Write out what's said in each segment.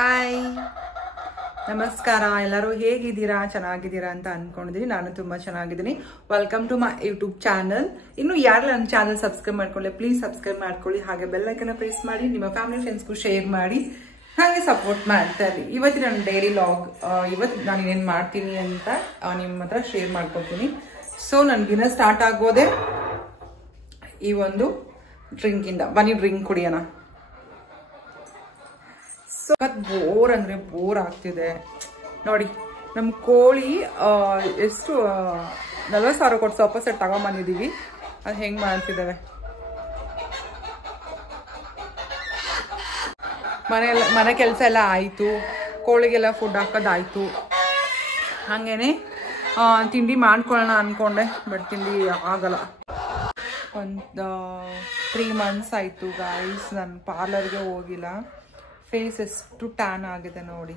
Hi ನಮಸ್ಕಾರ ಎಲ್ಲರೂ ಹೇಗಿದ್ದೀರಾ ಚೆನ್ನಾಗಿದ್ದೀರಾ ಅಂತ ಅನ್ಕೊಂಡಿದ್ದೀನಿ ನಾನು ತುಂಬಾ ಚೆನ್ನಾಗಿದ್ದೀನಿ welcome to my YouTube channel ಇನ್ನು ಯಾರು ನನ್ನ ಚಾನಲ್ ಸಬ್ಸ್ಕ್ರೈಬ್ ಮಾಡ್ಕೊಳ್ಳಿ ಪ್ಲೀಸ್ ಸಬ್ಸ್ಕ್ರೈಬ್ ಮಾಡ್ಕೊಳ್ಳಿ ಹಾಗೆ ಬೆಲ್ ಐಕಾನ್ ಪ್ರೆಸ್ ಮಾಡಿ ನಿಮ್ಮ ಫ್ಯಾಮಿಲಿ ಫ್ರೆಂಡ್ಸ್ಗೂ ಶೇರ್ ಮಾಡಿ ಹಾಗೆ ಸಪೋರ್ಟ್ ಮಾಡ್ತಾ ಇರಿ ಇವತ್ತು ನನ್ನ ಡೈಲಿ ಲಾಗ್ ಇವತ್ತು ನಾನು ಏನೇನು ಮಾಡ್ತೀನಿ ಅಂತ ನಿಮ್ಮ ಹತ್ರ ಶೇರ್ ಮಾಡ್ಕೊತೀನಿ ಸೊ ನನಗಿನ್ನ ಸ್ಟಾರ್ಟ್ ಆಗೋದೆ ಈ ಒಂದು ಡ್ರಿಂಕಿಂದ ಬನ್ನಿ ಡ್ರಿಂಕ್ ಕುಡಿಯೋಣ ಬೋರ್ ಅಂದ್ರೆ ಬೋರ್ ಆಗ್ತಿದೆ ನೋಡಿ ನಮ್ಮ ಕೋಳಿ ಎಷ್ಟು 40,000 ಕೊಟ್ಟು ಸೋಫಾ ಸೆಟ್ ತಗೊಂಬಂದಿದೀವಿ ಅದು ಹೆಂಗ್ ಮಾಡ್ತಿದ್ದಾವೆ ಮನೆ ಕೆಲಸ ಎಲ್ಲ ಆಯ್ತು ಕೋಳಿಗೆಲ್ಲ ಫುಡ್ ಹಾಕೋದಾಯ್ತು ಹಂಗೇನೆ ತಿಂಡಿ ಮಾಡ್ಕೊಳ್ಳೋಣ ಅನ್ಕೊಂಡೆ ಬಟ್ ತಿಂಡಿ ಆಗಲ್ಲ ಒಂದು 3 months ಆಯ್ತು ಗೈಸ್ ನಾನು ಪಾರ್ಲರ್ಗೆ ಹೋಗಿಲ್ಲ ಫೇಸ್ ಎಷ್ಟು ಟ್ಯಾನ್ ಆಗಿದೆ ನೋಡಿ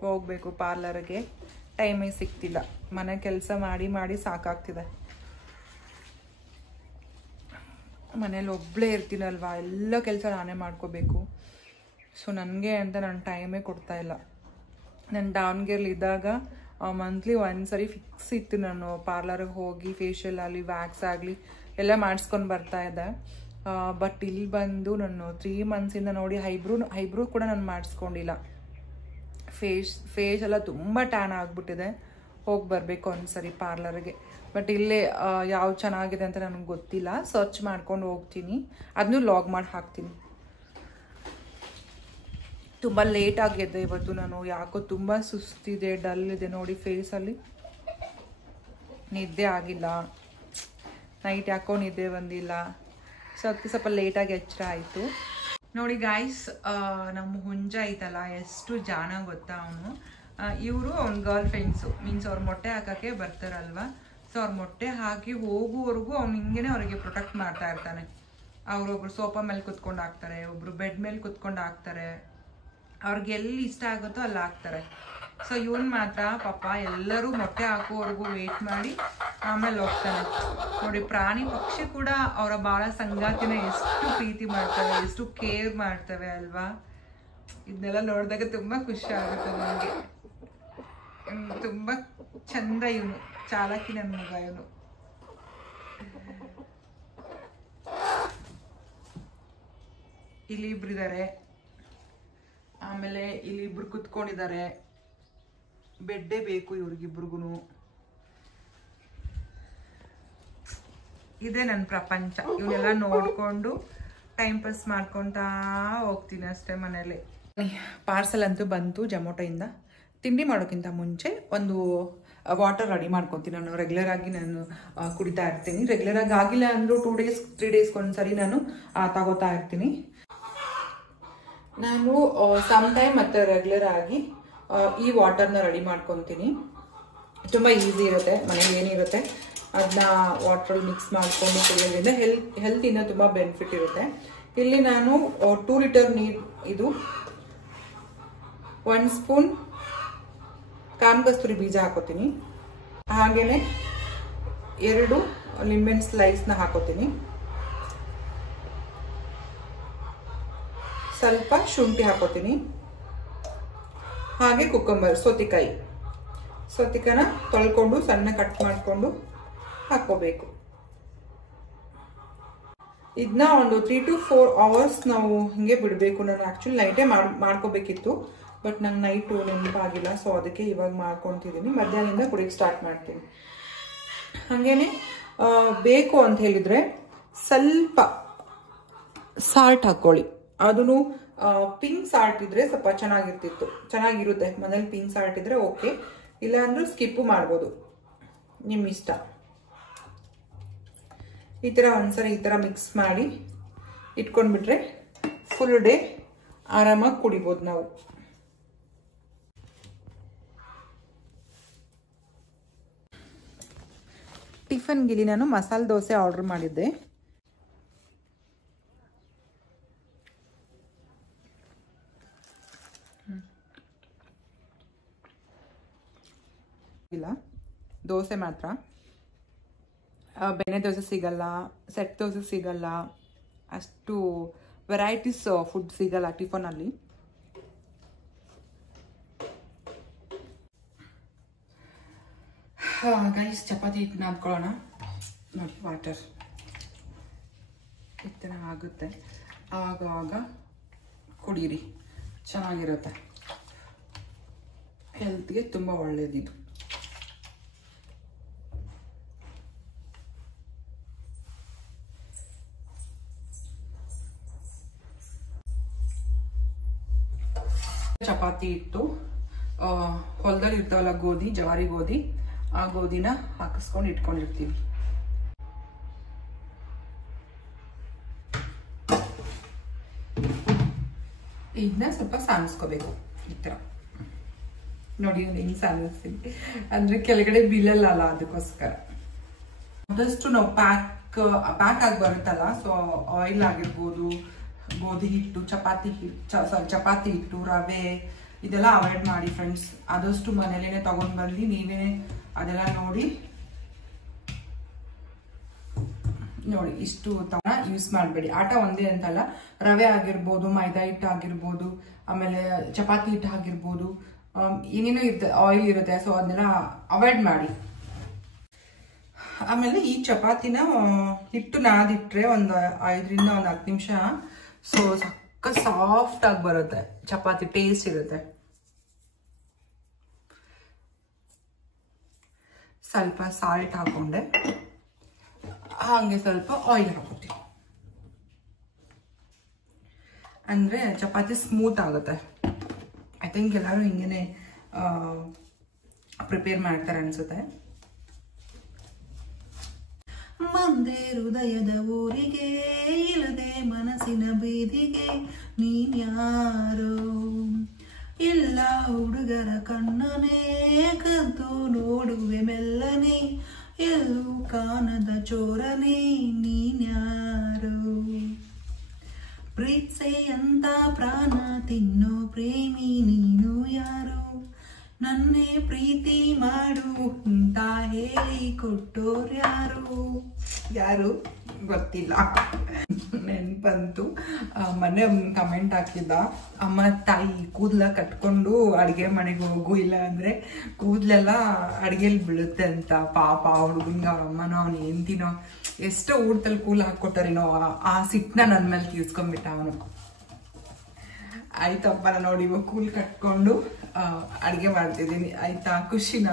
ಹೋಗ್ಬೇಕು ಪಾರ್ಲರ್ಗೆ ಟೈಮೇ ಸಿಗ್ತಿಲ್ಲ ಮನೆ ಕೆಲಸ ಮಾಡಿ ಮಾಡಿ ಸಾಕಾಗ್ತಿದೆ ಮನೇಲಿ ಒಬ್ಬಳೇ ಇರ್ತೀನಲ್ವಾ ಎಲ್ಲ ಕೆಲಸ ನಾನೇ ಮಾಡ್ಕೋಬೇಕು ಸೊ ನನಗೆ ಅಂತ ನಾನು ಟೈಮೇ ಕೊಡ್ತಾ ಇಲ್ಲ ನಾನು ದಾವಣಗೆರೆಲಿ ಇದ್ದಾಗ ಮಂತ್ಲಿ ಒಂದ್ಸರಿ ಫಿಕ್ಸ್ ಇತ್ತು ನಾನು ಪಾರ್ಲರ್ಗೆ ಹೋಗಿ ಫೇಶಿಯಲ್ ಆಗಲಿ ವ್ಯಾಕ್ಸ್ ಆಗಲಿ ಎಲ್ಲ ಮಾಡಿಸ್ಕೊಂಡು ಬರ್ತಾ ಇದ್ದೆ ಬಟ್ ಇಲ್ಲಿ ಬಂದು ನಾನು 3 months ನೋಡಿ ಐಬ್ರೂ ಕೂಡ ನಾನು ಮಾಡಿಸ್ಕೊಂಡಿಲ್ಲ ಫೇಸ್ ಎಲ್ಲ ತುಂಬ ಟ್ಯಾನ್ ಆಗಿಬಿಟ್ಟಿದೆ ಹೋಗಿ ಬರಬೇಕು ಒಂದ್ಸರಿ ಪಾರ್ಲರ್ಗೆ ಬಟ್ ಇಲ್ಲೇ ಯಾವ್ದು ಚೆನ್ನಾಗಿದೆ ಅಂತ ನನಗೆ ಗೊತ್ತಿಲ್ಲ ಸರ್ಚ್ ಮಾಡ್ಕೊಂಡು ಹೋಗ್ತೀನಿ ಅದನ್ನೂ ಲಾಗ್ ಮಾಡಿ ಹಾಕ್ತೀನಿ ತುಂಬ ಲೇಟ್ ಆಗಿದೆ ಇವತ್ತು ನಾನು ಯಾಕೋ ತುಂಬ ಸುಸ್ತಿದೆ ಡಲ್ ಇದೆ ನೋಡಿ ಫೇಸಲ್ಲಿ ನಿದ್ದೆ ಆಗಿಲ್ಲ ನೈಟ್ ಯಾಕೋ ನಿದ್ದೆ ಬಂದಿಲ್ಲ ಸೊ ಅದಕ್ಕೆ ಸ್ವಲ್ಪ ಲೇಟಾಗಿ ಎಚ್ಚರ ಆಯಿತು ನೋಡಿ ಗಾಯ್ಸ್ ನಮ್ಮ ಹುಂಜ ಐತಲ್ಲ ಎಷ್ಟು ಜಾಣ ಗೊತ್ತಾ ಅವನು ಇವರು ಅವ್ನ ಗರ್ಲ್ ಫ್ರೆಂಡ್ಸು ಮೀನ್ಸ್ ಅವ್ರ ಮೊಟ್ಟೆ ಹಾಕೋಕ್ಕೆ ಬರ್ತಾರಲ್ವ ಸೊ ಅವ್ರ ಮೊಟ್ಟೆ ಹಾಕಿ ಹೋಗುವವರೆಗೂ ಅವ್ನು ಹಿಂಗೇನೆ ಅವ್ರಿಗೆ ಪ್ರೊಟೆಕ್ಟ್ ಮಾಡ್ತಾ ಇರ್ತಾನೆ ಅವರೊಬ್ರು ಸೋಫಾ ಮೇಲೆ ಕುತ್ಕೊಂಡು ಹಾಕ್ತಾರೆ ಒಬ್ರು ಬೆಡ್ ಮೇಲೆ ಕುತ್ಕೊಂಡು ಹಾಕ್ತಾರೆ ಅವ್ರಿಗೆ ಎಲ್ಲಿ ಇಷ್ಟ ಆಗುತ್ತೋ ಅಲ್ಲಿ ಹಾಕ್ತಾರೆ ಸೊ ಇವನ್ ಮಾತ್ರ ಪಾಪ ಎಲ್ಲರೂ ಮೊಟ್ಟೆ ಹಾಕುವವರೆಗೂ ವೇಟ್ ಮಾಡಿ ಆಮೇಲೆ ಹೋಗ್ತಾನೆ ನೋಡಿ ಪ್ರಾಣಿ ಪಕ್ಷಿ ಕೂಡ ಅವರ ಬಾಳ ಸಂಗಾತಿನ ಎಷ್ಟು ಪ್ರೀತಿ ಮಾಡ್ತವೆ ಎಷ್ಟು ಕೇರ್ ಮಾಡ್ತವೆ ಅಲ್ವಾ ಇದನ್ನೆಲ್ಲ ನೋಡಿದಾಗ ತುಂಬಾ ಖುಷಿ ಆಗುತ್ತೆ ನನಗೆ ತುಂಬಾ ಚಂದ ಇವನು ಚಾಲಾಕಿ ನನ್ನ ಮಗ ಇವನು ಇಲ್ಲಿ ಇಬ್ರಿದ್ದಾರೆ ಆಮೇಲೆ ಇಲ್ಲಿ ಇಬ್ರು ಕುತ್ಕೊಂಡಿದ್ದಾರೆ ಬೆಡ್ಡೇ ಬೇಕು ಇವ್ರಿಗಿಬ್ರಿಗೂ ಇದೇ ನನ್ನ ಪ್ರಪಂಚ ಇವನ್ನೆಲ್ಲ ನೋಡ್ಕೊಂಡು ಟೈಮ್ ಪಾಸ್ ಮಾಡ್ಕೊತಾ ಹೋಗ್ತೀನಿ ಅಷ್ಟೇ ಮನೇಲಿ ಪಾರ್ಸಲ್ ಅಂತೂ ಬಂತು ಜೊಮ್ಯಾಟೊಯಿಂದ ತಿಂಡಿ ಮಾಡೋಕ್ಕಿಂತ ಮುಂಚೆ ಒಂದು ವಾಟರ್ ರೆಡಿ ಮಾಡ್ಕೊತೀನಿ ನಾನು ರೆಗ್ಯುಲರ್ ಆಗಿ ನಾನು ಕುಡಿತಾ ಇರ್ತೀನಿ ರೆಗ್ಯುಲರ್ ಆಗಿ ಆಗಿಲ್ಲ ಅಂದ್ರೂ 2 days 3 days ಒಂದ್ಸರಿ ನಾನು ತಗೋತಾ ಇರ್ತೀನಿ ನಾನು ಸಮ್ ಟೈಮ್ ಮತ್ತೆ ರೆಗ್ಯುಲರ್ ಆಗಿ ಈ ವಾಟರ್ನ ರೆಡಿ ಮಾಡ್ಕೊತೀನಿ ತುಂಬ ಈಸಿ ಇರುತ್ತೆ ಮನೇಲಿ ಏನಿರುತ್ತೆ ಅದನ್ನ ವಾಟ್ರಲ್ಲಿ ಮಿಕ್ಸ್ ಮಾಡ್ಕೊಂಡು ಕುಡಿಯೋದ್ರಿಂದ ಹೆಲ್ತಿಂದ ತುಂಬ ಬೆನಿಫಿಟ್ ಇರುತ್ತೆ ಇಲ್ಲಿ ನಾನು 2 liter ನೀರು ಇದು 1 ಸ್ಪೂನ್ ಕಾಮಕಸ್ತೂರಿ ಬೀಜ ಹಾಕೋತೀನಿ ಹಾಗೇನೆ 2 ಲಿಂಬೆನ್ ಸ್ಲೈಸ್ನ ಹಾಕೋತೀನಿ ಸ್ವಲ್ಪ ಶುಂಠಿ ಹಾಕೋತೀನಿ ಹಾಗೆ ಕುಕ್ಕಂಬರ್ ಸೌತೆಕಾಯಿನ ತೊಳ್ಕೊಂಡು ಸಣ್ಣ ಕಟ್ ಮಾಡಿಕೊಂಡು ಹಾಕೋಬೇಕು ಇದನ್ನ ಒಂದು 3 to 4 hours ನಾವು ಹಿಂಗೆ ಬಿಡಬೇಕು ನಾನು ಆ್ಯಕ್ಚುಲಿ ನೈಟೇ ಮಾಡ್ಕೋಬೇಕಿತ್ತು ಬಟ್ ನಂಗೆ ನೈಟು ನೆನಪಾಗಿಲ್ಲ ಸೊ ಅದಕ್ಕೆ ಇವಾಗ ಮಾಡ್ಕೊತಿದ್ದೀನಿ ಮಧ್ಯಾಹ್ನದಿಂದ ಕುಡಿಯೋಕ್ಕೆ ಸ್ಟಾರ್ಟ್ ಮಾಡ್ತೀನಿ ಹಾಗೇನೆ ಬೇಕು ಅಂತ ಹೇಳಿದರೆ ಸ್ವಲ್ಪ ಸಾಲ್ಟ್ ಹಾಕ್ಕೊಳ್ಳಿ ಅದನ್ನು ಪಿಂಕ್ ಸಾಲ್ಟ್ ಇದ್ರೆ ಸ್ವಲ್ಪ ಚೆನ್ನಾಗಿರುತ್ತೆ ಮನೇಲಿ ಪಿಂಕ್ ಸಾಲ್ಟ್ ಇದ್ರೆ ಓಕೆ ಇಲ್ಲ ಅಂದ್ರೂ ಸ್ಕಿಪ್ಪು ಮಾಡ್ಬೋದು ನಿಮ್ಮ ಇಷ್ಟ ಈ ಥರ ಒಂದ್ಸರಿ ಈ ಥರ ಮಿಕ್ಸ್ ಮಾಡಿ ಇಟ್ಕೊಂಡ್ಬಿಟ್ರೆ ಫುಲ್ ಡೇ ಆರಾಮಾಗಿ ಕುಡಿಬೋದು ನಾವು ಟಿಫನ್ಗಿಲಿ ನಾನು ಮಸಾಲೆ ದೋಸೆ ಆರ್ಡರ್ ಮಾಡಿದ್ದೆ ಇಲ್ಲ ದೋಸೆ ಮಾತ್ರ ಬೆಣ್ಣೆ ದೋಸೆ ಸಿಗಲ್ಲ ಸೆಟ್ ದೋಸೆ ಸಿಗಲ್ಲ ಅಷ್ಟು ವೆರೈಟೀಸ್ ಫುಡ್ ಸಿಗಲ್ಲ ಟಿಫನಲ್ಲಿ ಗೈಸ್ ಚಪಾತಿ ಹಿಟ್ಟು ನಾದ್ಕೊಳ್ಳೋಣ. ನೋಡಿ ವಾಟರ್ ಈ ಥರ ಆಗುತ್ತೆ. ಆಗಾಗ ಕುಡೀರಿ, ಚೆನ್ನಾಗಿರುತ್ತೆ, ಹೆಲ್ತ್ಗೆ ತುಂಬ ಒಳ್ಳೆಯದಿದು. ಚಪಾತಿ ಹಿಟ್ಟು ಹೊಲದಲ್ಲಿ ಇರ್ತಾವಲ್ಲ ಗೋಧಿ, ಜವಾರಿ ಗೋಧಿ, ಆ ಗೋಧಿನ ಹಾಕಿಸ್ಕೊಂಡು ಇಟ್ಕೊಂಡಿರ್ತೀವಿ. ಇದನ್ನ ಸ್ವಲ್ಪ ಸಾನಿಸ್ಕೋಬೇಕು ಈ ಥರ. ನೋಡಿ ನಾನು ಹೆಂಗೆ ಸಾನಿಸ್ತೀನಿ ಅಂದರೆ ಕೆಳಗಡೆ ಬೀಳಲ್ಲ, ಅದಕ್ಕೋಸ್ಕರ. ಆದಷ್ಟು ನಾವು ಪ್ಯಾಕ್ ಆಗಿ ಬರುತ್ತಲ್ಲ, ಸೊ ಆಯಿಲ್ ಆಗಿರ್ಬೋದು, ಗೋಧಿ ಹಿಟ್ಟು, ಚಪಾತಿ ಹಿಟ್ಟು, ರವೆ ಇದೆಲ್ಲ ಅವಾಯ್ಡ್ ಮಾಡಿ ಫ್ರೆಂಡ್ಸ್. ಆದಷ್ಟು ಮನೇಲೇನೆ ತಗೊಂಡು ಬಂದು ನೀವೇ ಅದೆಲ್ಲ ನೋಡಿ ಇಷ್ಟು ತಗೊಂಡ ಯೂಸ್ ಮಾಡಬೇಡಿ. ಆಟ ಒಂದೇ ಅಂತಲ್ಲ, ರವೆ ಆಗಿರ್ಬೋದು, ಮೈದಾ ಹಿಟ್ಟು ಆಗಿರ್ಬೋದು, ಆಮೇಲೆ ಚಪಾತಿ ಹಿಟ್ಟು ಆಗಿರ್ಬೋದು, ಏನೇನೋ ಇರುತ್ತೆ, ಆಯಿಲ್ ಇರುತ್ತೆ, ಸೊ ಅದನ್ನೆಲ್ಲ ಅವಾಯ್ಡ್ ಮಾಡಿ. ಆಮೇಲೆ ಈ ಚಪಾತಿನ ಹಿಟ್ಟು ನಾದಿಟ್ರೆ ಒಂದು 5ರಿಂದ 10 ನಿಮಿಷ, ಸೊ ಸಕ್ಕ ಸಾಫ್ಟ್ ಆಗಿ ಬರುತ್ತೆ ಚಪಾತಿ, ಟೇಸ್ಟ್ ಇರುತ್ತೆ. ಸ್ವಲ್ಪ ಸಾಲ್ಟ್ ಹಾಕೊಂಡೆ, ಹಾಗೆ ಸ್ವಲ್ಪ ಆಯಿಲ್ ಹಾಕೋತೀವಿ, ಅಂದ್ರೆ ಚಪಾತಿ ಸ್ಮೂತ್ ಆಗುತ್ತೆ. ಐ ಥಿಂಕ್ ಎಲ್ಲರೂ ಹಿಂಗೇನೆ ಪ್ರಿಪೇರ್ ಮಾಡ್ತಾರೆ ಅನ್ಸುತ್ತೆ. ಮಂದೆ ಹೃದಯದ ಊರಿಗೆ ಇಲ್ಲದೆ ಮನಸ್ಸಿನ ಬೀದಿಗೆ ನೀನ್ಯಾರೋ, ಎಲ್ಲ ಹುಡುಗರ ಕಣ್ಣನೇ ಕದ್ದು ನೋಡುವೆ ಮೆಲ್ಲನೆ, ಎಲ್ಲೂ ಕಾಣದ ಚೋರನೇ ನೀನ್ಯಾರೋ, ಪ್ರೀತ್ಸೆ ಅಂತ ಪ್ರಾಣ ತಿನ್ನೋ ಪ್ರೇಮಿ ನೀನು ಯಾರು, ನನ್ನೇ ಪ್ರೀತಿ ಮಾಡು ಅಂತ ಹೇಳಿ ಕೊಟ್ಟೋರ್ಯಾರು, ಯಾರು ಗೊತ್ತಿಲ್ಲ. ನೆನ್ಪಂತು ಮೊನ್ನೆ ಕಮೆಂಟ್ ಹಾಕಿದ್ದ, ಅಮ್ಮ ತಾಯಿ ಕೂದಲ ಕಟ್ಕೊಂಡು ಅಡುಗೆ ಮನೆಗೆ ಹೋಗು, ಇಲ್ಲ ಅಂದ್ರೆ ಕೂದಲೆಲ್ಲ ಅಡುಗೆಲಿ ಬೀಳುತ್ತೆ ಅಂತ. ಪಾಪ ಹುಡುಗಂಗ ಅವ್ರ ಅಮ್ಮನೋ ಅವ್ನು ಹೆಂಡ್ತಿನೋ ಎಷ್ಟೋ ಊಟದಲ್ಲಿ ಕೂಲ್ ಹಾಕ್ಕೊಟ್ಟಾರೇನೋ, ಆ ಸಿಟ್ಟನ್ನ ನನ್ನ ಮೇಲೆ ತೀರ್ಸ್ಕೊಂಡ್ಬಿಟ್ಟ ಅವನು. ಆಯ್ತಪ್ಪ, ನಾನು ನೋಡಿ ಇವಾಗ ಕೂಲ್ ಕಟ್ಕೊಂಡು ಅಡುಗೆ ಮಾಡ್ತಿದ್ದೀನಿ, ಆಯ್ತಾ, ಖುಷಿನ.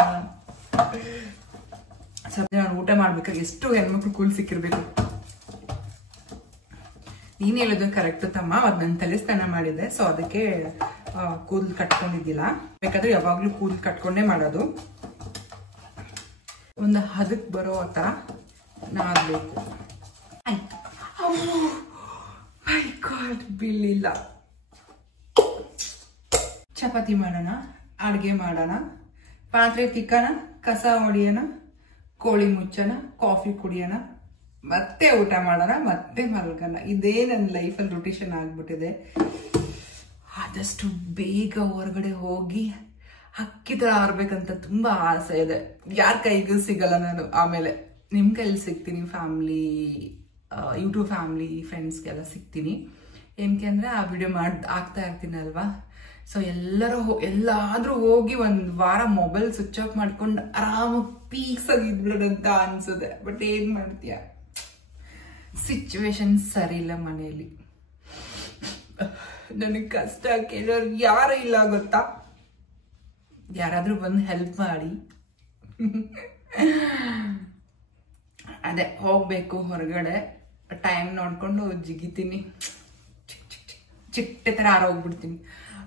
ಸ್ವಲ್ಪ ನಾನು ಊಟ ಮಾಡ್ಬೇಕಾದ್ರೆ ಎಷ್ಟು ಹೆಣ್ಮಕ್ಳು ಕೂಲ್ ಸಿಕ್ಕಿರ್ಬೇಕು. ನೀನು ಹೇಳೋದು ಕರೆಕ್ಟು ತಮ್ಮ, ಅದು ನನ್ನ ತಲೆ ಸ್ನಾನ ಮಾಡಿದ್ದೆ, ಸೊ ಅದಕ್ಕೆ ಕೂದಲು ಕಟ್ಕೊಂಡಿದ್ದಿಲ್ಲ. ಬೇಕಾದ್ರೆ ಯಾವಾಗಲೂ ಕೂದಲು ಕಟ್ಕೊಂಡೇ ಮಾಡೋದು. ಒಂದು ಹದಕ್ಕೆ ಬರೋ ಆ ಥರ ನಾದಬೇಕು. ಮೈ ಗಾಡ್, ಬೀಳಿಲ್ಲ. ಚಪಾತಿ ಮಾಡೋಣ, ಅಡುಗೆ ಮಾಡೋಣ, ಪಾತ್ರೆ ತಿಕ್ಕೋಣ, ಕಸ ಹೊಡಿಯೋಣ, ಕೋಳಿ ಮುಚ್ಚೋಣ, ಕಾಫಿ ಕುಡಿಯೋಣ, ಮತ್ತೆ ಊಟ ಮಾಡೋಣ, ಮತ್ತೆ ಮಲ್ಗೋಣ. ಇದೇ ನನ್ನ ಲೈಫಲ್ಲಿ ರೊಟೇಷನ್ ಆಗ್ಬಿಟ್ಟಿದೆ. ಆದಷ್ಟು ಬೇಗ ಹೊರಗಡೆ ಹೋಗಿ ಹಕ್ಕಿ ಥರ ಆರ್ಬೇಕಂತ ತುಂಬ ಆಸೆ ಇದೆ. ಯಾರ ಕೈಗೂ ಸಿಗಲ್ಲ ನಾನು. ಆಮೇಲೆ ನಿಮ್ಮ ಕೈಲಿ ಸಿಗ್ತೀನಿ, ಯೂಟ್ಯೂಬ್ ಫ್ಯಾಮಿಲಿ ಫ್ರೆಂಡ್ಸ್ಗೆಲ್ಲ ಸಿಗ್ತೀನಿ. ಏನಕ್ಕೆ ಅಂದರೆ ಆ ವಿಡಿಯೋ ಆಗ್ತಾ ಇರ್ತೀನಿ ಅಲ್ವಾ, ಸೊ ಎಲ್ಲಾದ್ರೂ ಹೋಗಿ ಒಂದು ವಾರ ಮೊಬೈಲ್ ಸ್ವಿಚ್ ಆಫ್ ಮಾಡ್ಕೊಂಡು ಆರಾಮಾಗಿ ಪೀಸ್ ಆಗಿ ಇದ್ಬಿಡೋದಂತ ಅನ್ಸುತ್ತೆ. ಬಟ್ ಏನ್ ಮಾಡ್ತೀಯ, ಸಿಚುವೇಶನ್ ಸರಿ ಇಲ್ಲ ಮನೆಯಲ್ಲಿ. ನನಗೆ ಕಷ್ಟ ಕೇಳೋರು ಯಾರು ಇಲ್ಲ ಗೊತ್ತಾ, ಯಾರಾದ್ರೂ ಬಂದು ಹೆಲ್ಪ್ ಮಾಡಿ. ಅದೇ ಹೋಗ್ಬೇಕು ಹೊರಗಡೆ, ಟೈಮ್ ನೋಡ್ಕೊಂಡು ಜಿಗಿತೀನಿ, ಚಿಟ್ಟೆ ಥರ ಆರೋಗ್ಬಿಡ್ತೀನಿ.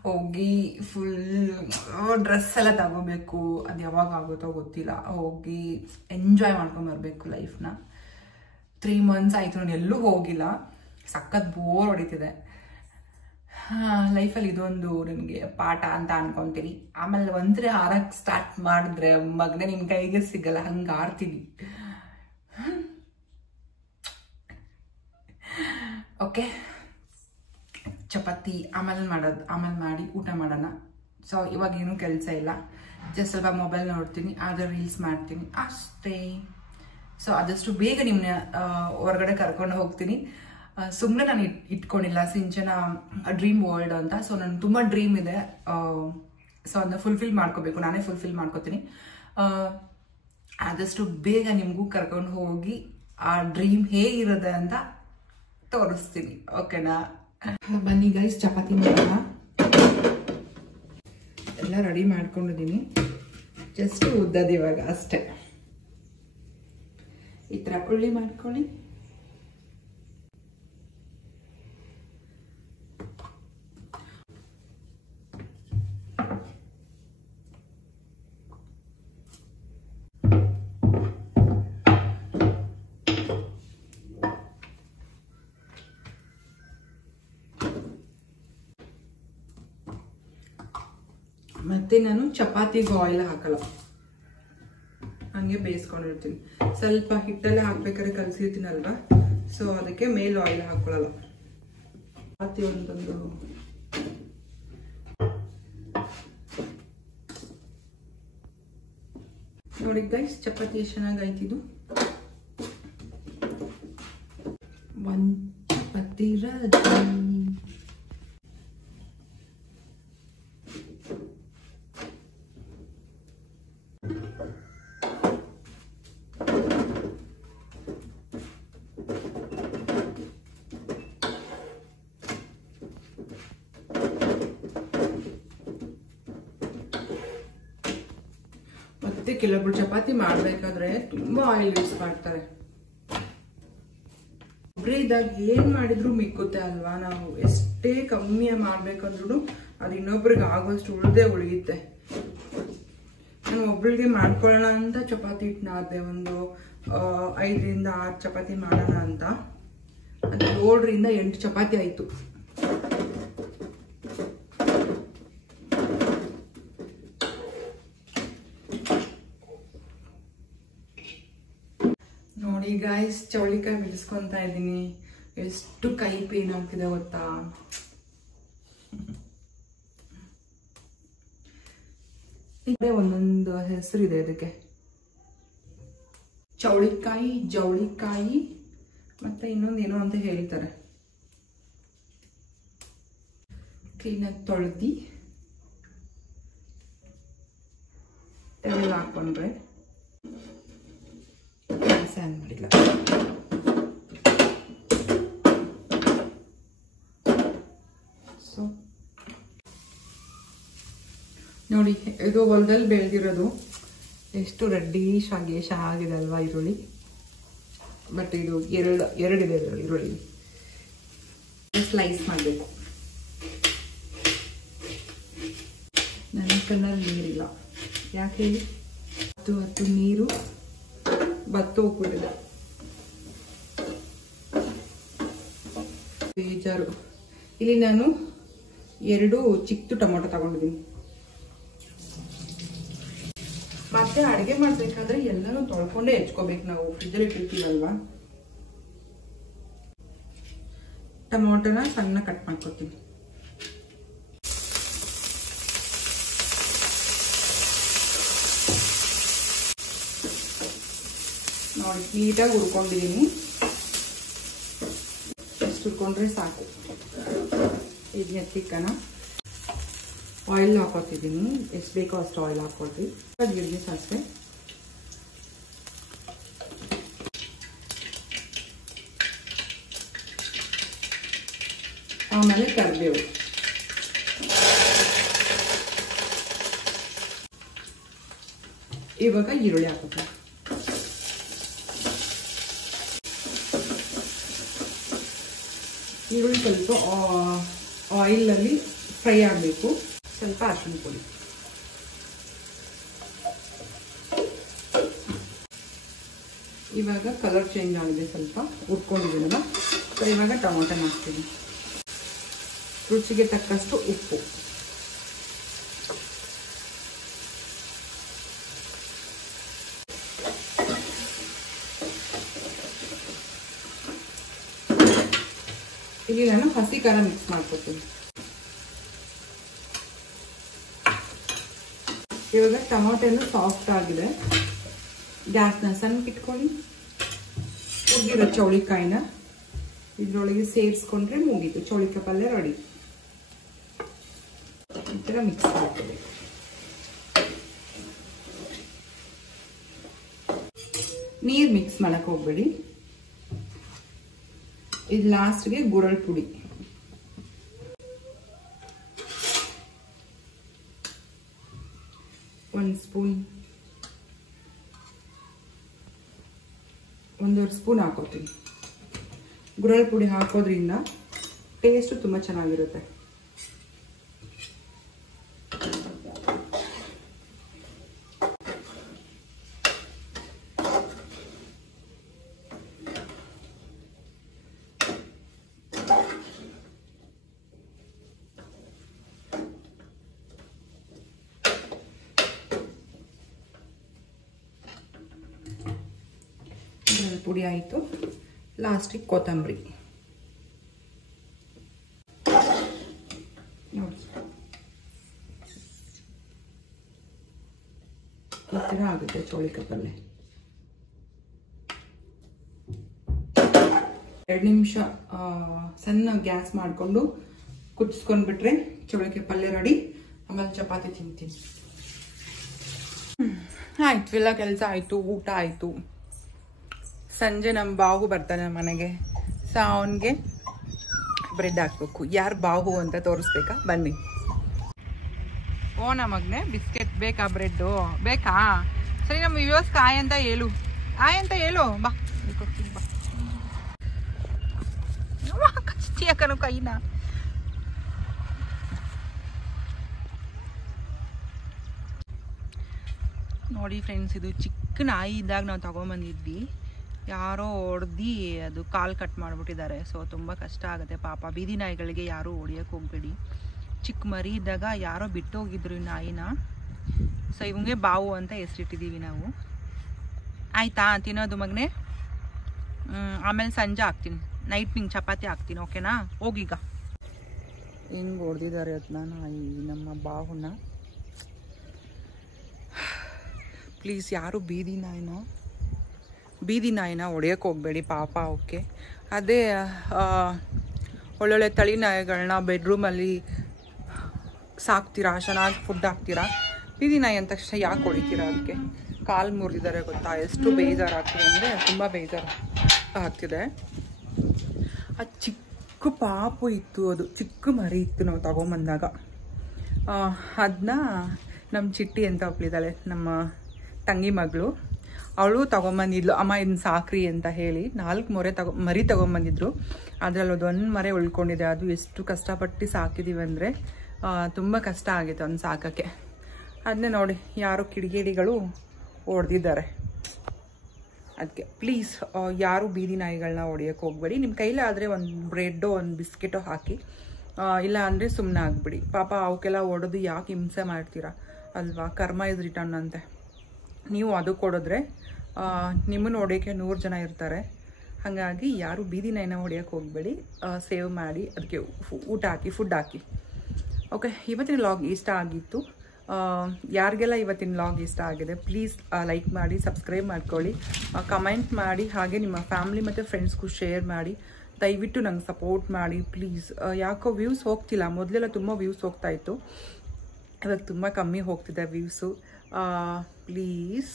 ಹೋಗಿ ಫುಲ್ ಡ್ರೆಸ್ ಎಲ್ಲ ತಗೋಬೇಕು, ಅದು ಯಾವಾಗ ಆಗುತ್ತೋ ಗೊತ್ತಿಲ್ಲ. ಹೋಗಿ ಎಂಜಾಯ್ ಮಾಡ್ಕೊಂಬರ್ಬೇಕು ಲೈಫ್ನ. 3 months ಆಯಿತು ನಾನು ಎಲ್ಲೂ ಹೋಗಿಲ್ಲ, ಸಖತ್ ಬೋರ್ ಹೊಡಿತಿದೆ. ಲೈಫಲ್ಲಿ ಇದೊಂದು ನನಗೆ ಪಾಠ ಅಂತ ಅನ್ಕೊತೀನಿ. ಆಮೇಲೆ ಒಂದ್ರೆ ಆರಕ್ಕೆ ಸ್ಟಾರ್ಟ್ ಮಾಡಿದ್ರೆ ಮಗನೇ ನಿನ್ನ ಕೈಗೆ ಸಿಗಲ್ಲ, ಹಂಗೆ ಆಡ್ತೀನಿ. ಓಕೆ, ಚಪಾತಿ ಆಮೇಲೆ ಮಾಡಿ ಊಟ ಮಾಡೋಣ. ಸೊ ಇವಾಗ ಏನೂ ಕೆಲಸ ಇಲ್ಲ, ಜಸ್ಟ್ ಸ್ವಲ್ಪ ಮೊಬೈಲ್ ನೋಡ್ತೀನಿ, ಆದರೆ ರೀಲ್ಸ್ ಮಾಡ್ತೀನಿ ಅಷ್ಟೇ. ಸೊ ಆದಷ್ಟು ಬೇಗ ನಿಮ್ಮನ್ನ ಹೊರಗಡೆ ಕರ್ಕೊಂಡು ಹೋಗ್ತೀನಿ. ಸುಮ್ಮನೆ ನಾನು ಇಟ್ಕೊಂಡಿಲ್ಲ ಸಿಂಚನ ಡ್ರೀಮ್ ವರ್ಲ್ಡ್ ಅಂತ. ಸೊ ನನಗೆ ತುಂಬ ಡ್ರೀಮ್ ಇದೆ, ಸೊ ಅದನ್ನ ಫುಲ್ಫಿಲ್ ಮಾಡ್ಕೋಬೇಕು, ನಾನೇ ಫುಲ್ಫಿಲ್ ಮಾಡ್ಕೋತೀನಿ. ಆದಷ್ಟು ಬೇಗ ನಿಮಗೂ ಕರ್ಕೊಂಡು ಹೋಗಿ ಆ ಡ್ರೀಮ್ ಹೇಗಿರೋದೆ ಅಂತ ತೋರಿಸ್ತೀನಿ. ಓಕೆನಾ? ಬನ್ನಿ ಗೈಸ್, ಚಪಾತಿ ಮಾಡೋಣ. ಎಲ್ಲ ರೆಡಿ ಮಾಡ್ಕೊಂಡಿದ್ದೀನಿ, ಜಸ್ಟ್ ಉದ್ದದ ಇವಾಗ ಅಷ್ಟೇ. ಈ ಥರ ಉಳ್ಳಿ ಮಾಡ್ಕೊಳ್ಳಿ. ಮತ್ತೆ ನಾನು ಚಪಾತಿಗೆ ಆಯಿಲ್ ಹಾಕಲ್ಲ, ಹಂಗೆ ಬೇಯಿಸ್ಕೊಂಡಿರ್ತೀನಿ. ಸ್ವಲ್ಪ ಹಿಟ್ಟೆಲ್ಲ ಹಾಕ್ಬೇಕಾದ್ರೆ ಕಲಸಿರ್ತೀನಲ್ವಾ, ಸೊ ಅದಕ್ಕೆ ಮೇಲೆ ಆಯಿಲ್ ಹಾಕೊಳ್ಳಲ್ಲ. ಚಪಾತಿ ಒಂದೊಂದು ನೋಡಿ ಗೈಸ್, ಚಪಾತಿ ಎಷ್ಟು ಚೆನ್ನಾಗಾಯ್ತಿದ್ದು. ಒಂದು ಚಪಾತಿ ರೆಡಿ. ಮತ್ತೆ ಕೆಲವೊಬ್ರು ಚಪಾತಿ ಮಾಡ್ಬೇಕಾದ್ರೆ ತುಂಬಾ ಆಯಿಲ್ ಯೂಸ್ ಮಾಡ್ತಾರೆ. ಒಬ್ರೇ ಇದ್ದಾಗ ಏನ್ ಮಾಡಿದ್ರು ಮಿಕ್ಕುತ್ತೆ ಅಲ್ವಾ. ನಾವು ಎಷ್ಟೇ ಕಮ್ಮಿ ಮಾಡ್ಬೇಕಂದ್ರೂ ಅದು ಇನ್ನೊಬ್ರಿಗೆ ಆಗೋಷ್ಟು ಉಳಿಯುತ್ತೆ. ನಾನು ಒಬ್ರಿಗೆ ಮಾಡ್ಕೊಳ್ಳೋಣ ಅಂತ ಚಪಾತಿ ಹಿಟ್ಟು ನಾದ್ದೆ, ಒಂದು 5 ರಿಂದ 6 ಚಪಾತಿ ಮಾಡೋಣ ಅಂತ. ಅದು 7 ರಿಂದ 8 ಚಪಾತಿ ಆಯ್ತು. ನೋಡಿ ಗಾಯ್ಸ್, ಚೌಳಿಕಾಯಿ ಬಿಡಿಸ್ಕೊಂತ ಇದ್ದೀನಿ. ಎಷ್ಟು ಕೈ ಪೇನ್ ಆಗ್ತಿದೆ ಗೊತ್ತಾ. ಒಂದೊಂದು ಹೆಸರಿದೆ ಇದಕ್ಕೆ. ಚೌಳಿಕಾಯಿ, ಜವಳಿಕಾಯಿ, ಮತ್ತೆ ಇನ್ನೊಂದು ಏನೋ ಅಂತ ಹೇಳ್ತಾರೆ. ಕ್ಲೀನಾಗಿ ತೊಳೆದಿ ತೆಗೆದು ಹಾಕೊಂಡ್ರೆ ಸ್ಯಾನ್ ಮಾಡಿಲ್ಲ. ಸೊ ನೋಡಿ, ಇದು ಹೊಲದಲ್ಲಿ ಬೆಳೆದಿರೋದು. ಎಷ್ಟು ರೆಡ್ಡಿಶ್ ಆಗಿದೆ ಅಲ್ವಾ ಈರುಳ್ಳಿ. ಬಟ್ ಇದು ಎರಡಿದೆ ಈರುಳ್ಳಿ. ಸ್ಲೈಸ್ ಮಾಡಬೇಕು. ನನ್ನ ಕಣ್ಣಲ್ಲಿ ನೀರಿಲ್ಲ, ಯಾಕೆ ಹೇಳಿ. ಹತ್ತು ನೀರು ಬತ್ತು ಹೋಗ್ಬಿಟ್ಟಿದೆ. ಬೇಜಾರು. ಇಲ್ಲಿ ನಾನು 2 ಚಿಕ್ಕ ಟೊಮೊಟೊ ತಗೊಂಡಿದ್ದೀನಿ. ಮತ್ತೆ ಅಡುಗೆ ಮಾಡ್ಬೇಕಾದ್ರೆ ಎಲ್ಲನೂ ತೊಳ್ಕೊಂಡೇ ಹೆಚ್ಕೋಬೇಕು. ನಾವು ಫ್ರಿಜ್ಜಲ್ಲಿ ಇಟ್ಟಿರ್ತೀವಲ್ವಾ. ಟೊಮೊಟೊನ ಸಣ್ಣ ಕಟ್ ಮಾಡ್ಕೊತೀನಿ. ನೋಡಿ, ನೀಟಾಗಿ ಹುರ್ಕೊಂಡಿದ್ದೀನಿ. ಎಷ್ಟು ಹುರ್ಕೊಂಡ್ರೆ ಸಾಕು. ಇದು ನೆತ್ತಿಕ್ಕನ ಆಯಿಲ್ ಹಾಕೋತಿದ್ದೀನಿ. ಎಷ್ಟು ಬೇಕೋ ಅಷ್ಟು ಆಯಿಲ್ ಹಾಕೊಳ್ತೀವಿ. ಜೀರಿಗೆ ಸಾಸಿವೆ, ಆಮೇಲೆ ಕರಿಬೇವು. ಇವಾಗ ಈರುಳ್ಳಿ ಹಾಕೋತೀವಿ. ಈರುಳ್ಳಿ ಸ್ವಲ್ಪ ಆಯಿಲಲ್ಲಿ ಫ್ರೈ ಆಗಬೇಕು. ಸ್ವಲ್ಪ ಅರಿಶಿನ ಪುಡಿ, ಇವಾಗ ಕಲರ್ ಚೇಂಜ್ ಆಗಿದೆ, ಸ್ವಲ್ಪ ಹುರ್ಕೊಂಡಿದ್ದೀನಲ್ಲ. ಸೊ ಇವಾಗ ಟೊಮೊಟೊ ಹಾಕ್ತೀನಿ. ರುಚಿಗೆ ತಕ್ಕಷ್ಟು ಉಪ್ಪು. ಇಲ್ಲಿ ನಾನು ಹಸಿ ಖಾರ ಮಿಕ್ಸ್ ಮಾಡ್ಕೊತೀನಿ. ಇವಾಗ ಟೊಮೊಟೊ ಸಾಫ್ಟ್ ಆಗಿದೆ. ಗ್ಯಾಸ್ನ ಸಣ್ಣಕ್ಕೆ ಇಟ್ಕೊಳ್ಳಿ. ಹುರಿದಿರೋ ಚೌಳಿಕಾಯಿನ ಇದ್ರೊಳಗೆ ಸೇರಿಸ್ಕೊಂಡ್ರೆ ಮುಗೀತು. ಚೌಳಿಕಾಯಿ ಪಲ್ಯ ರೆಡಿ. ಈ ಥರ ಮಿಕ್ಸ್ ಮಾಡ್ಕೋಬೇಕು. ನೀರು ಮಿಕ್ಸ್ ಮಾಡಕ್ಕೆ ಹೋಗ್ಬೇಡಿ. ಇದು ಲಾಸ್ಟ್ಗೆ ಗುರಳ್ ಪುಡಿ, ಒಂದು ಸ್ಪೂನ್, 1.5 ಸ್ಪೂನ್ ಹಾಕೋತೀನಿ. ಗುರಳ್ ಪುಡಿ ಹಾಕೋದ್ರಿಂದ ಟೇಸ್ಟು ತುಂಬ ಚೆನ್ನಾಗಿರುತ್ತೆ. ಪುಡಿ ಆಯಿತು. ಲಾಸ್ಟಿಗೆ ಕೊತ್ತಂಬರಿ ನೋಡಿ, ಈ ಥರ ಆಗುತ್ತೆ ಚೌಳಿಕಾಯಿ ಪಲ್ಯ. 2 ನಿಮಿಷ ಸಣ್ಣ ಗ್ಯಾಸ್ ಮಾಡಿಕೊಂಡು ಕುದಿಸ್ಕೊಂಡ್ಬಿಟ್ರೆ ಚೌಳಿಕಾಯಿ ಪಲ್ಯ ರೆಡಿ. ಆಮೇಲೆ ಚಪಾತಿ ತಿಂತೀನಿ. ಆಯ್ತು, ಎಲ್ಲ ಕೆಲಸ ಆಯಿತು, ಊಟ ಆಯಿತು. ಸಂಜೆ ನಮ್ಮ ಬಾಹು ಬರ್ತಾನೆ ಮನೆಗೆ. ಸೊ ಅವನಿಗೆ ಬ್ರೆಡ್ ಹಾಕ್ಬೇಕು. ಯಾರು ಬಾಹು ಅಂತ ತೋರಿಸ್ಬೇಕಾ? ಬನ್ನಿ. ಓ ನಮಗ್ನೆ ಬಿಸ್ಕೆಟ್ ಬೇಕಾ? ಬ್ರೆಡ್ಡು ಬೇಕಾ? ಸರಿ, ನಮ್ಮ ವ್ಯೂವರ್ಸ್ಗೆ ಆಯ್ ಅಂತ ಹೇಳು, ಆಯ್ ಅಂತ ಹೇಳು. ಬಾ ಬಾ, ಕಚ್ತಿ ಯಾಕನು ಕೈನ. ನೋಡಿ ಫ್ರೆಂಡ್ಸ್, ಇದು ಚಿಕ್ಕ ನಾಯಿ ಇದ್ದಾಗ ನಾವು ತಗೊಂಬಂದಿದ್ವಿ. ಯಾರೋ ಹೊಡೆದು ಅದು ಕಾಲು ಕಟ್ ಮಾಡಿಬಿಟ್ಟಿದ್ದಾರೆ. ಸೊ ತುಂಬ ಕಷ್ಟ ಆಗುತ್ತೆ ಪಾಪ. ಬೀದಿ ನಾಯಿಗಳಿಗೆ ಯಾರೂ ಹೊಡಿಯೋಕ್ಕೆ ಹೋಗಬೇಡಿ. ಚಿಕ್ಕ ಮರಿ ಇದ್ದಾಗ ಯಾರೋ ಬಿಟ್ಟು ಹೋಗಿದ್ರು ಈ ನಾಯಿನ. ಸೊ ಇವಂಗೆ ಬಾವು ಅಂತ ಹೆಸರಿಟ್ಟಿದ್ದೀವಿ ನಾವು. ಆಯಿತಾ ತಿನ್ನೋದು ಮಗನೇ? ಆಮೇಲೆ ಸಂಜೆ ಹಾಕ್ತೀನಿ, ನೈಟ್ ನಿಂಗೆ ಚಪಾತಿ ಹಾಕ್ತೀನಿ, ಓಕೆನಾ? ಹೋಗೀಗ. ಹೆಂಗೆ ಹೊಡೆದಿದ್ದಾರೆ ಅದನ್ನ ನಾಯಿ ನಮ್ಮ ಬಾಹುನ. ಪ್ಲೀಸ್ ಯಾರು ಬೀದಿ ನಾಯಿನ ಹೊಡೆಯೋಕ್ಕೆ ಹೋಗಬೇಡಿ ಪಾಪ. ಓಕೆ, ಅದೇ ಒಳ್ಳೊಳ್ಳೆ ತಳಿ ನಾಯಿಗಳನ್ನ ಬೆಡ್ರೂಮಲ್ಲಿ ಸಾಕ್ತೀರಾ, ಚೆನ್ನಾಗಿ ಫುಡ್ ಹಾಕ್ತೀರಾ. ಬೀದಿ ನಾಯಿ ಅಂದ ತಕ್ಷಣ ಯಾಕೆ ಹೊಡಿತೀರಾ? ಅದಕ್ಕೆ ಕಾಲು ಮುರಿದಿದ್ದಾರೆ ಗೊತ್ತಾ? ಎಷ್ಟು ಬೇಜಾರು ಆಗ್ತಿದೆ ಅಂದರೆ ತುಂಬ ಬೇಜಾರು ಆಗ್ತಿದೆ. ಅದು ಚಿಕ್ಕ ಪಾಪು ಇತ್ತು, ಅದು ಚಿಕ್ಕ ಮರಿ ಇತ್ತು ನಾವು ತಗೊಂಬಂದಾಗ. ಅದನ್ನ ನಮ್ಮ ಚಿಟ್ಟಿ ಅಂತ ಒಬ್ಳಿದ್ದಾಳೆ, ನಮ್ಮ ತಂಗಿ ಮಗಳು, ಅವಳು ತೊಗೊಂಬಂದಿದ್ಲು. ಅಮ್ಮ ಇದನ್ನ ಸಾಕ್ರಿ ಅಂತ ಹೇಳಿ 4 ಮರಿ ತೊಗೊಂಬಂದಿದ್ರು. ಅದರಲ್ಲಿ ಒಂದು ಮರಿ ಉಳ್ಕೊಂಡಿದೆ. ಅದು ಎಷ್ಟು ಕಷ್ಟಪಟ್ಟು ಸಾಕಿದ್ದೀವಿ ಅಂದರೆ ತುಂಬ ಕಷ್ಟ ಆಗಿತ್ತು ಅದನ್ನ ಸಾಕೋಕ್ಕೆ. ಅದನ್ನೇ ನೋಡಿ ಯಾರು ಕಿಡಿಗೇಡಿಗಳು ಹೊಡೆದಿದ್ದಾರೆ. ಅದಕ್ಕೆ ಪ್ಲೀಸ್ ಯಾರು ಬೀದಿ ನಾಯಿಗಳನ್ನ ಹೊಡಿಯೋಕ್ಕೆ ಹೋಗಬೇಡಿ. ನಿಮ್ಮ ಕೈಲಾದರೆ ಒಂದು ಬ್ರೆಡ್ಡೋ ಒಂದು ಬಿಸ್ಕೆಟೋ ಹಾಕಿ, ಇಲ್ಲ ಅಂದರೆ ಸುಮ್ಮನೆ ಆಗಿಬಿಡಿ ಪಾಪ. ಅವಕ್ಕೆಲ್ಲ ಹೊಡೆದು ಯಾಕೆ ಹಿಂಸೆ ಮಾಡ್ತೀರಾ ಅಲ್ವಾ? ಕರ್ಮ ಇಸ್ ರಿಟರ್ನ್ ಅಂತೆ. ನೀವು ಅದು ಕೊಡಿದ್ರೆ ನಿಮ್ಮನ್ನು ಹೊಡೆಯೋಕ್ಕೆ 100 ಜನ ಇರ್ತಾರೆ. ಹಾಗಾಗಿ ಯಾರು ಬೀದಿ ನಾಯಿನ ಹೊಡೆಯೋಕ್ಕೆ ಹೋಗಬೇಡಿ. ಸೇವ್ ಮಾಡಿ ಅದಕ್ಕೆ ಊಟ ಹಾಕಿ, ಫುಡ್ ಹಾಕಿ. ಓಕೆ, ಇವತ್ತಿನ ಲಾಗ್ ಇಷ್ಟ ಆಗಿತ್ತು. ಯಾರಿಗೆಲ್ಲ ಇವತ್ತಿನ ಲಾಗ್ ಇಷ್ಟ ಆಗಿದೆ ಪ್ಲೀಸ್ ಲೈಕ್ ಮಾಡಿ, ಸಬ್ಸ್ಕ್ರೈಬ್ ಮಾಡ್ಕೊಳ್ಳಿ, ಕಮೆಂಟ್ ಮಾಡಿ, ಹಾಗೆ ನಿಮ್ಮ ಫ್ಯಾಮಿಲಿ ಮತ್ತು ಫ್ರೆಂಡ್ಸ್ಗೂ ಶೇರ್ ಮಾಡಿ. ದಯವಿಟ್ಟು ನಂಗೆ ಸಪೋರ್ಟ್ ಮಾಡಿ ಪ್ಲೀಸ್. ಯಾಕೋ ವ್ಯೂಸ್ ಹೋಗ್ತಿಲ್ಲ. ಮೊದಲೆಲ್ಲ ತುಂಬ ವ್ಯೂಸ್ ಹೋಗ್ತಾಯಿತ್ತು, ಇವಾಗ ತುಂಬ ಕಮ್ಮಿ ಹೋಗ್ತಿದೆ ವ್ಯೂಸು. ಪ್ಲೀಸ್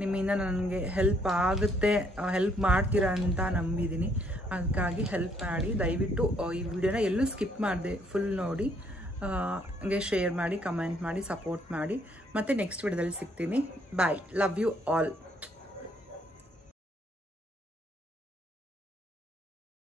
ನಿಮ್ಮಿಂದ ನನಗೆ ಹೆಲ್ಪ್ ಆಗುತ್ತೆ, ಹೆಲ್ಪ್ ಮಾಡ್ತೀರಾ ಅಂತ ನಂಬಿದ್ದೀನಿ. ಅದಕ್ಕಾಗಿ ಹೆಲ್ಪ್ ಮಾಡಿ. ದಯವಿಟ್ಟು ಈ ವಿಡಿಯೋನ ಎಲ್ಲೂ ಸ್ಕಿಪ್ ಮಾಡಿದೆ, ಫುಲ್ ನೋಡಿ, ಹಂಗೆ ಶೇರ್ ಮಾಡಿ, ಕಮೆಂಟ್ ಮಾಡಿ, ಸಪೋರ್ಟ್ ಮಾಡಿ. ಮತ್ತು ನೆಕ್ಸ್ಟ್ ವಿಡಿಯೋದಲ್ಲಿ ಸಿಗ್ತೀನಿ. ಬಾಯ್, ಲವ್ ಯು ಆಲ್.